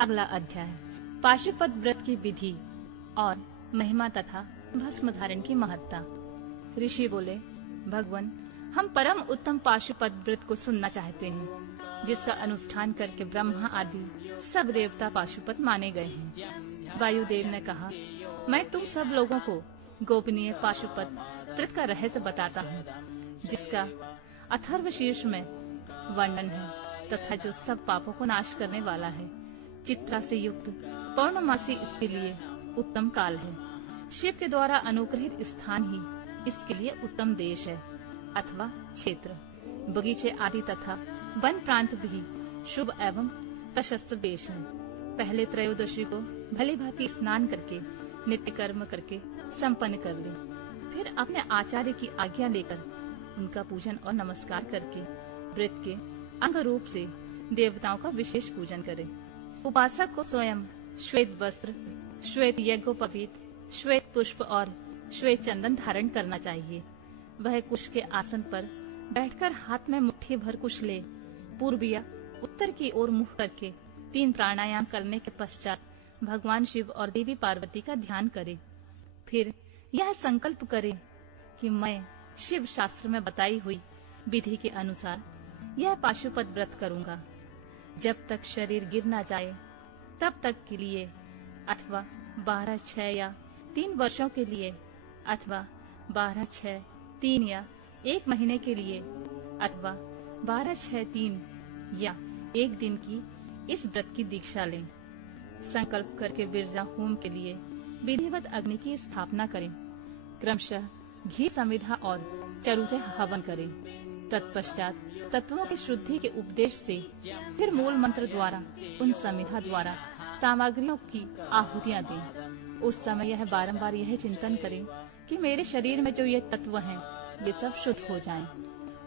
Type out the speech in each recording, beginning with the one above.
अगला अध्याय पाशुपत व्रत की विधि और महिमा तथा भस्म धारण की महत्ता। ऋषि बोले, भगवान, हम परम उत्तम पाशुपत व्रत को सुनना चाहते हैं, जिसका अनुष्ठान करके ब्रह्मा आदि सब देवता पाशुपत माने गए हैं। वायुदेव ने कहा, मैं तुम सब लोगों को गोपनीय पाशुपत व्रत का रहस्य बताता हूँ, जिसका अथर्व शीर्ष में वर्णन है तथा जो सब पापों को नाश करने वाला है। चित्रा से युक्त पौर्णमासी इसके लिए उत्तम काल है। शिव के द्वारा अनुग्रहित स्थान ही इसके लिए उत्तम देश है अथवा क्षेत्र। बगीचे आदि तथा वन प्रांत भी शुभ एवं प्रशस्त देश है। पहले त्रयोदशी को भली भांति स्नान करके नित्य कर्म करके संपन्न कर ले, फिर अपने आचार्य की आज्ञा लेकर उनका पूजन और नमस्कार करके व्रत के अंग रूप से देवताओं का विशेष पूजन करें। उपासक को स्वयं श्वेत वस्त्र, श्वेत यज्ञोपवीत, श्वेत पुष्प और श्वेत चंदन धारण करना चाहिए। वह कुश के आसन पर बैठकर हाथ में मुट्ठी भर कुश ले पूर्व या उत्तर की ओर मुख करके 3 प्राणायाम करने के पश्चात भगवान शिव और देवी पार्वती का ध्यान करे। फिर यह संकल्प करे कि मैं शिव शास्त्र में बताई हुई विधि के अनुसार यह पाशुपत व्रत करूंगा। जब तक शरीर गिर न जाए तब तक के लिए, अथवा 12, 6 या 3 वर्षों के लिए, अथवा 12, 6, 3 या 1 महीने के लिए, अथवा 12, 6, 3 या 1 दिन की इस व्रत की दीक्षा लें। संकल्प करके बिरजा होम के लिए विधिवत अग्नि की स्थापना करें। क्रमशः घी समिधा और चरु से हवन करें। तत्पश्चात तत्वों की शुद्धि के उपदेश से फिर मूल मंत्र द्वारा उन समिधा द्वारा सामग्रियों की आहुतियां दें। उस समय यह बारंबार यह चिंतन करें कि मेरे शरीर में जो ये तत्व हैं, ये सब शुद्ध हो जाएं।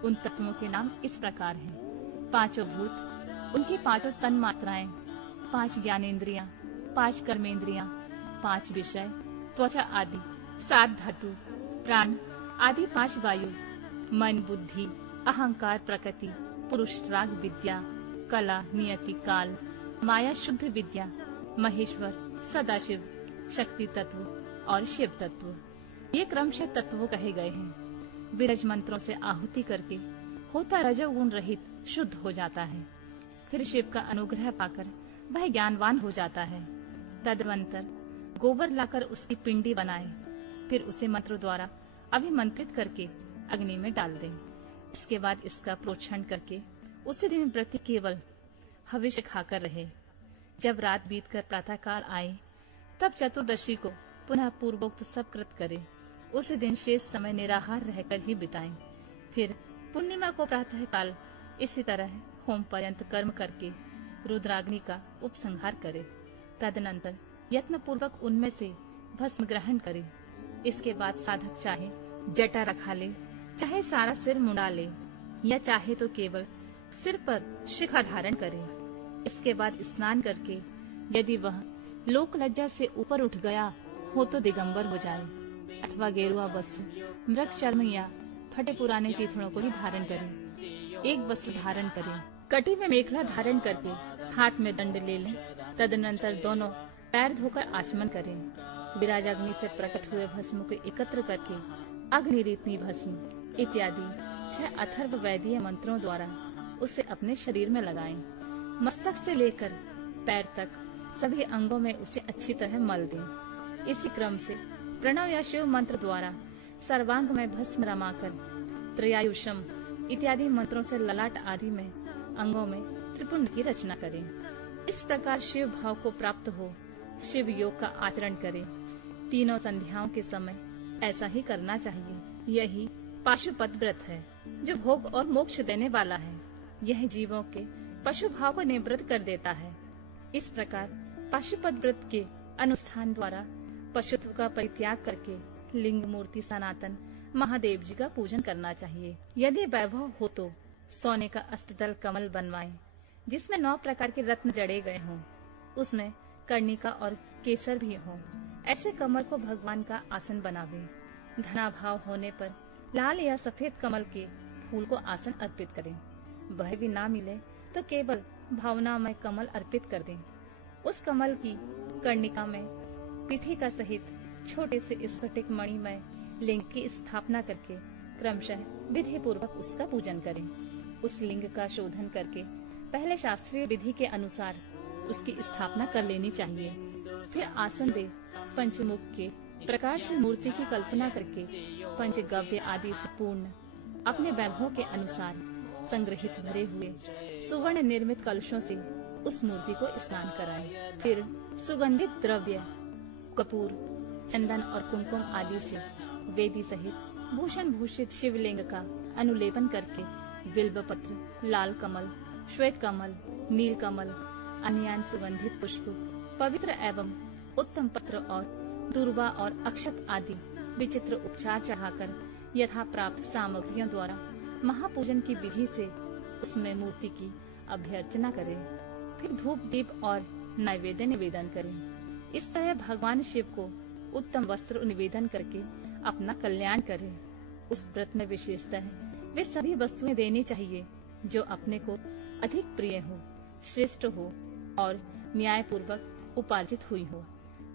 उन तत्वों के नाम इस प्रकार हैं: 5 भूत, उनकी 5 तन मात्राएं, 5 ज्ञानेन्द्रियां, 5 कर्मेंद्रियां, 5 विषय, त्वचा आदि, 7 धातु, प्राण आदि, 5 वायु, मन, बुद्धि, अहंकार, प्रकृति, पुरुष, राग, विद्या, कला, नियति, काल, माया, शुद्ध विद्या, महेश्वर, सदाशिव, शक्ति तत्व और शिव तत्व। ये क्रमशः तत्व कहे गए हैं। विरज मंत्रों से आहुति करके होता रजोगुण रहित शुद्ध हो जाता है। फिर शिव का अनुग्रह पाकर वह ज्ञानवान हो जाता है। तदनंतर गोबर लाकर उसकी पिंडी बनाए, फिर उसे मंत्र द्वारा अभिमंत्रित करके अग्नि में डाल दें। इसके बाद इसका प्रोक्षण करके उसी दिन व्रती केवल हविष्य खाकर रहे। जब रात बीतकर प्रातः काल आए, तब चतुर्दशी को पुनः पूर्वोक्त सब कृत करे। उसी दिन शेष समय निराहार रहकर ही बिताएं। फिर पूर्णिमा को प्रातः काल इसी तरह होम पर्यंत कर्म करके रुद्राग्नि का उपसंहार करे। तदनंतर यत्न पूर्वक उनमें से भस्म ग्रहण करे। इसके बाद साधक चाहे जटा रखा ले, चाहे सारा सिर मुंडा ले, या चाहे तो केवल सिर पर शिखा धारण करे। इसके बाद स्नान करके यदि वह लोक लज्जा से ऊपर उठ गया हो तो दिगंबर हो जाए, अथवा गेरुआ वस्त्र, मृग चर्म या फटे पुराने चिथड़ों को ही धारण करे। एक वस्त्र धारण करे, कटी में मेखला धारण करके हाथ में दंड ले लें। तदनंतर दोनों पैर धोकर आचमन करें। विराजाग्नि से प्रकट हुए भस्म को एकत्र करके अग्निरीतनी भस्म इत्यादि 6 अथर्व वैदिक मंत्रों द्वारा उसे अपने शरीर में लगाएं। मस्तक से लेकर पैर तक सभी अंगों में उसे अच्छी तरह मल दें। इसी क्रम से प्रणव या शिव मंत्र द्वारा सर्वांग में भस्म रमाकर त्रयायुषम इत्यादि मंत्रों से ललाट आदि में अंगों में त्रिपुंड की रचना करें। इस प्रकार शिव भाव को प्राप्त हो शिव योग का आचरण करें। तीनों संध्याओं के समय ऐसा ही करना चाहिए। यही पाशुपत व्रत है जो भोग और मोक्ष देने वाला है। यह जीवों के पशु भाव को निवृत्त कर देता है। इस प्रकार पाशुपत व्रत के अनुष्ठान द्वारा पशुत्व का परित्याग करके लिंग मूर्ति सनातन महादेव जी का पूजन करना चाहिए। यदि वैभव हो तो सोने का अष्टदल कमल बनवाएं, जिसमें 9 प्रकार के रत्न जड़े गए हों, उसमें कर्णिका और केसर भी हों। ऐसे कमल को भगवान का आसन बनावे। धनाभाव होने पर लाल या सफेद कमल के फूल को आसन अर्पित करें। वह भी ना मिले तो केवल भावनामय कमल अर्पित कर दें। उस कमल की कर्णिका में पीठिका सहित छोटे से स्फटिक मणिमय लिंग की स्थापना करके क्रमशः विधि पूर्वक उसका पूजन करें। उस लिंग का शोधन करके पहले शास्त्रीय विधि के अनुसार उसकी स्थापना कर लेनी चाहिए। फिर आसन दे पंचमुख के प्रकार से मूर्ति की कल्पना करके पंचगव्य आदि से पूर्ण अपने वैभव के अनुसार संग्रहित भरे हुए सुवर्ण निर्मित कलशों से उस मूर्ति को स्नान कराएं। फिर सुगंधित द्रव्य कपूर, चंदन और कुमकुम आदि से वेदी सहित भूषण भूषित शिवलिंग का अनुलेपन करके बिल्व पत्र, लाल कमल, श्वेत कमल, नील कमल, अन्यान सुगंधित पुष्प, पवित्र एवं उत्तम पत्र और दूर्वा और अक्षत आदि विचित्र उपचार चढ़ाकर यथा प्राप्त सामग्रियों द्वारा महापूजन की विधि से उसमें मूर्ति की अभ्यर्चना करें। फिर धूप दीप और नैवेद्य निवेदन करें। इस तरह भगवान शिव को उत्तम वस्त्र निवेदन करके अपना कल्याण करें। उस व्रत में विशेषतः वे सभी वस्तुएं देनी चाहिए जो अपने को अधिक प्रिय हो, श्रेष्ठ हो और न्याय पूर्वक उपार्जित हुई हो।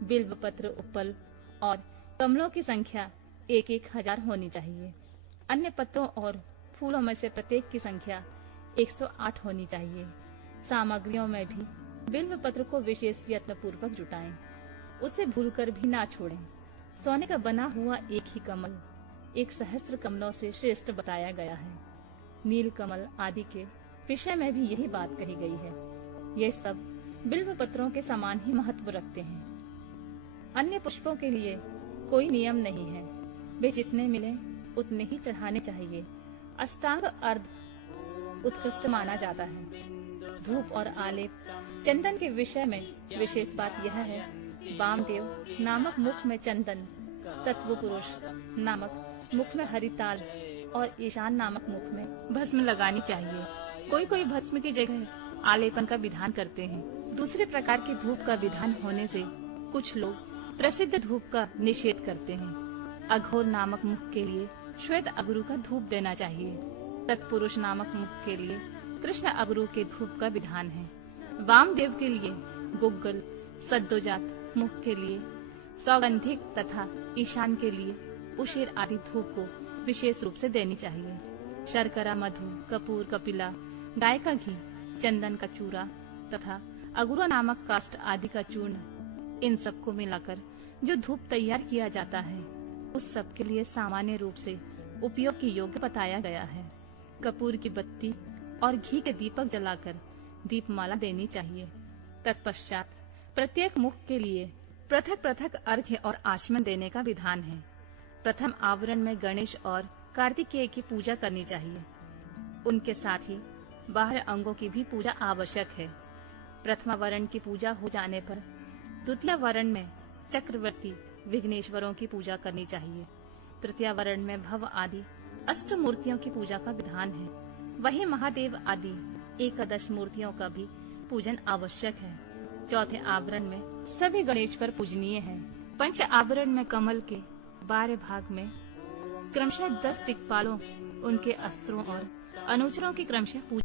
बिल्व पत्र, उपल और कमलों की संख्या 1,000 होनी चाहिए। अन्य पत्रों और फूलों में से प्रत्येक की संख्या 108 होनी चाहिए। सामग्रियों में भी बिल्व पत्र को विशेष यत्न पूर्वक जुटाएं, उसे भूलकर भी ना छोड़ें। सोने का बना हुआ एक ही कमल 1,000 कमलों से श्रेष्ठ बताया गया है। नील कमल आदि के विषय में भी यही बात कही गई है। ये सब बिल्व पत्रों के समान ही महत्व रखते हैं। अन्य पुष्पों के लिए कोई नियम नहीं है, वे जितने मिले उतने ही चढ़ाने चाहिए। अष्टांग अर्ध उत्कृष्ट माना जाता है। धूप और आलेप चंदन के विषय में विशेष बात यह है, वामदेव नामक मुख में चंदन, तत्व पुरुष नामक मुख में हरिताल और ईशान नामक मुख में भस्म लगानी चाहिए। कोई कोई भस्म की जगह आलेपन का विधान करते हैं। दूसरे प्रकार के धूप का विधान होने से कुछ लोग प्रसिद्ध धूप का निषेध करते हैं। अघोर नामक मुख के लिए श्वेत अगरू का धूप देना चाहिए। तत्पुरुष नामक मुख के लिए कृष्ण अगरू के धूप का विधान है। वामदेव के लिए गुग्गल, सद्दोजात मुख के लिए सौगंधिक तथा ईशान के लिए उशीर आदि धूप को विशेष रूप से देनी चाहिए। शर्करा, मधु, कपूर, कपिला, गाय का घी, चंदन का चूरा तथा अगुरा नामक काष्ठ आदि का चूर्ण, इन सब को मिलाकर जो धूप तैयार किया जाता है उस सब के लिए सामान्य रूप से उपयोग के योग्य बताया गया है। कपूर की बत्ती और घी के दीपक जलाकर दीपमाला देनी चाहिए। तत्पश्चात प्रत्येक मुख के लिए पृथक पृथक अर्घ्य और आचमन देने का विधान है। प्रथम आवरण में गणेश और कार्तिकेय की पूजा करनी चाहिए। उनके साथ ही बाहर अंगों की भी पूजा आवश्यक है। प्रथम वरण की पूजा हो जाने पर द्वितीय वरण में चक्रवर्ती विघ्नेश्वरों की पूजा करनी चाहिए। तृतीय वरण में भव आदि अष्ट मूर्तियों की पूजा का विधान है। वही महादेव आदि 11 मूर्तियों का भी पूजन आवश्यक है। चौथे आवरण में सभी गणेश्वर पूजनीय हैं। पंच आवरण में कमल के 12 भाग में क्रमशः 10 दिक्पालों, उनके अस्त्रों और अनुचरों की क्रमशः पूजा